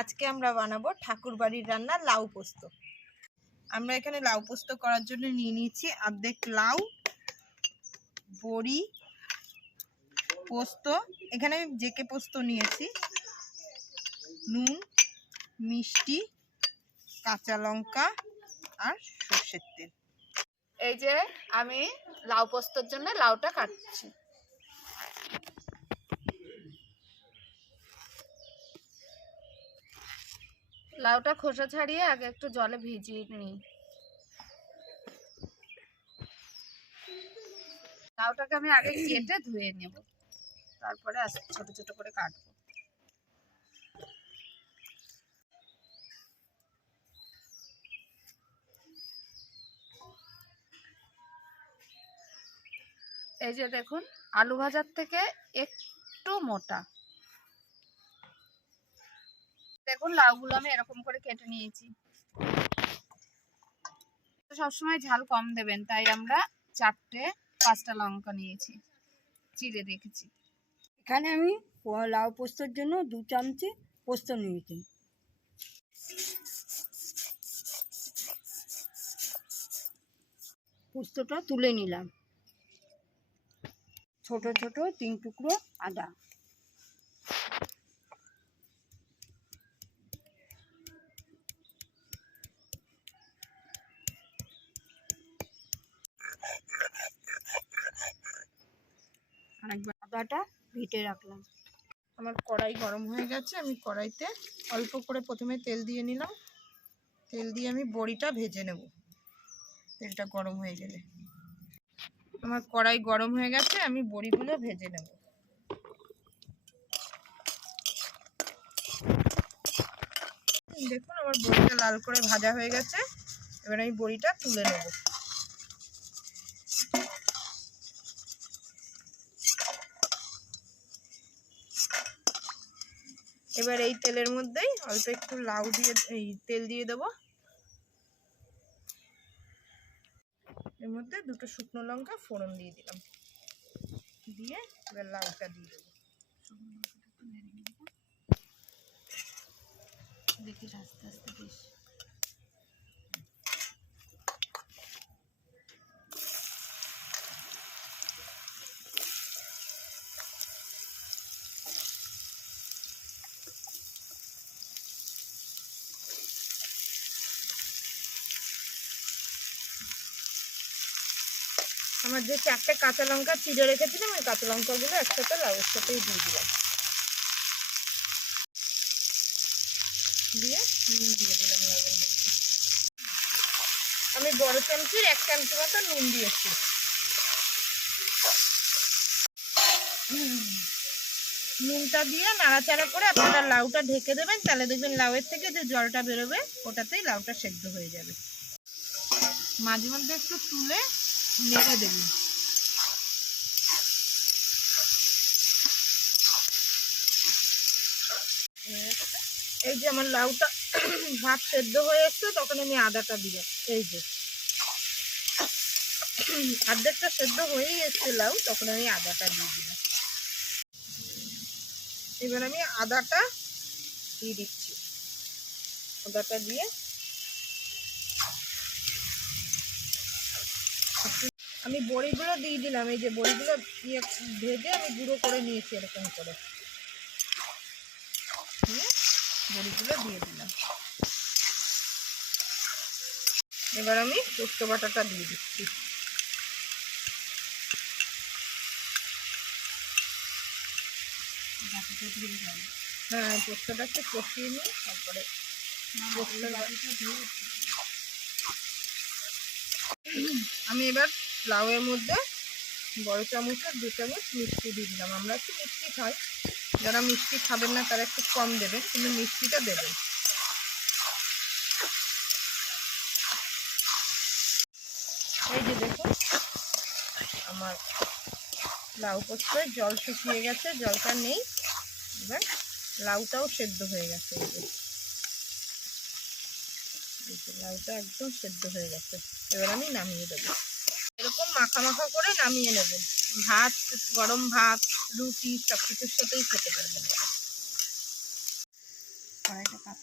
আজকে আমরা বানাবো ঠাকুরবাড়ির রান্না লাউ পোস্ত। আমরা এখানে লাউ পোস্ত করার জন্য নিয়ে নিয়েছি অর্ধেক লাউ, বড়ি, পোস্ত। এখানে আমি জেকে পোস্ত নিয়েছি, নুন, মিষ্টি, কাঁচা লঙ্কা আর সর্ষের তেল। এই যে আমি লাউ পোস্তর জন্য লাউটা কাটছি। লাউটা খোসা ছাড়িয়ে আগে একটু জলে ভিজিয়ে নিই। লাউটাকে আমি আগে কেটে ধুয়ে নেব, তারপরে ছোট ছোট করে কাটবো। এই যে দেখুন, আলু ভাজার থেকে একটু মোটা। দেখুন লাউগুলো আমি এরকম করে কেটে নিয়েছি। সবসময় ঝাল কম দেবেন, তাই আমরা 4-5টা লঙ্কা নিয়েছি, চিড়ে রেখেছি। এখানে আমি লাউ পোস্তর জন্য 2 চামচি পোস্ত নিয়েছি। পোস্তটা তুলে নিলাম। ছোট ছোট 3 টুকরো আদা, আদাটা ভিটে রাখলাম। আমার কড়াই গরম হয়ে গেছে, আমি কড়াইতে অল্প করে প্রথমে তেল দিয়ে নিলাম। তেল দিয়ে আমি বড়িটা ভেজে নেব। তেলটা গরম হয়ে গেলে আমার কড়াই গরম হয়ে গেছে, আমি বড়িগুলো ভেজে নেব। দেখুন আমার বড়িটা লাল করে ভাজা হয়ে গেছে। এবার আমি বড়িটা তুলে নেব। এবার এই তেলের মধ্যেই অল্প একটু লাউ দিয়ে তেল দিয়ে দেবো। এর মধ্যে 2টো শুকনো লঙ্কা ফোড়ন দিয়ে দিলাম, দিয়ে এবার লাউটা দিয়ে দেবো। দেখি আস্তে আস্তে বেশ। আমার যে 4টে কাঁচা লঙ্কা চিড়ে রেখেছিলাম, ওই কাঁচা লঙ্কাগুলো একসাথে লাউয়ের সাথেই দিয়ে দিলাম, দিয়ে নুন দিয়ে দিলাম লাউয়ের মধ্যে। আমি বড় চামচির 1 চামচি মতো নুন দিয়েছি। নুনটা দিয়ে নাড়াচাড়া করে আপনারা লাউটা ঢেকে দেবেন, তাহলে দেখবেন লাউয়ের থেকে যে জলটা বেরোবে ওটাতেই লাউটা সেদ্ধ হয়ে যাবে। মাঝে মধ্যে একটু তুলে নেড়ে দেবেন। এই যে আমার লাউটা ভাত সেদ্ধ হয়ে এসছে, তখন আমি আদাটা দিলাম। এই যে অর্ধেকটা সেদ্ধ হয়েই এসছে লাউ, তখন আমি আদাটা দিয়ে দিলাম। এবার আমি আদাটা দিয়ে দিচ্ছি। আদাটা দিয়ে আমি বড়িগুলো দিয়ে দিলাম। এই যে বড়িগুলো ভেজে আমি গুঁড়ো করে নিয়েছি এরকম করে, বড়িগুলো দিয়ে দিলাম। এবার আমি পোস্ত বাটাটা দিয়ে দিচ্ছি। হ্যাঁ, পোস্তটা একটু কষিয়ে নিই, তারপরে আমি এবার লাউয়ের মধ্যে বড় চামচের 2 চামচ মিষ্টি দিয়ে দিলাম। আমরা একটু মিষ্টি খাই, যারা মিষ্টি খাবেন না তারা একটু কম দেবেন, কিন্তু মিষ্টিটা দেবেন। এই যে দেখুন আমার লাউ পোস্তয় জল শুকিয়ে গেছে, জলটা নেই। এবার লাউটাও সেদ্ধ হয়ে গেছে। এই যে লাউটা একদম সেদ্ধ হয়ে গেছে। এবার আমি নামিয়ে দেবো। এরকম মাখা মাখা করে নামিয়ে নেবেন। ভাত, গরম ভাত, রুটি সব কিছুর সাথেই খেতে পারবেন। কড়াইটা কাট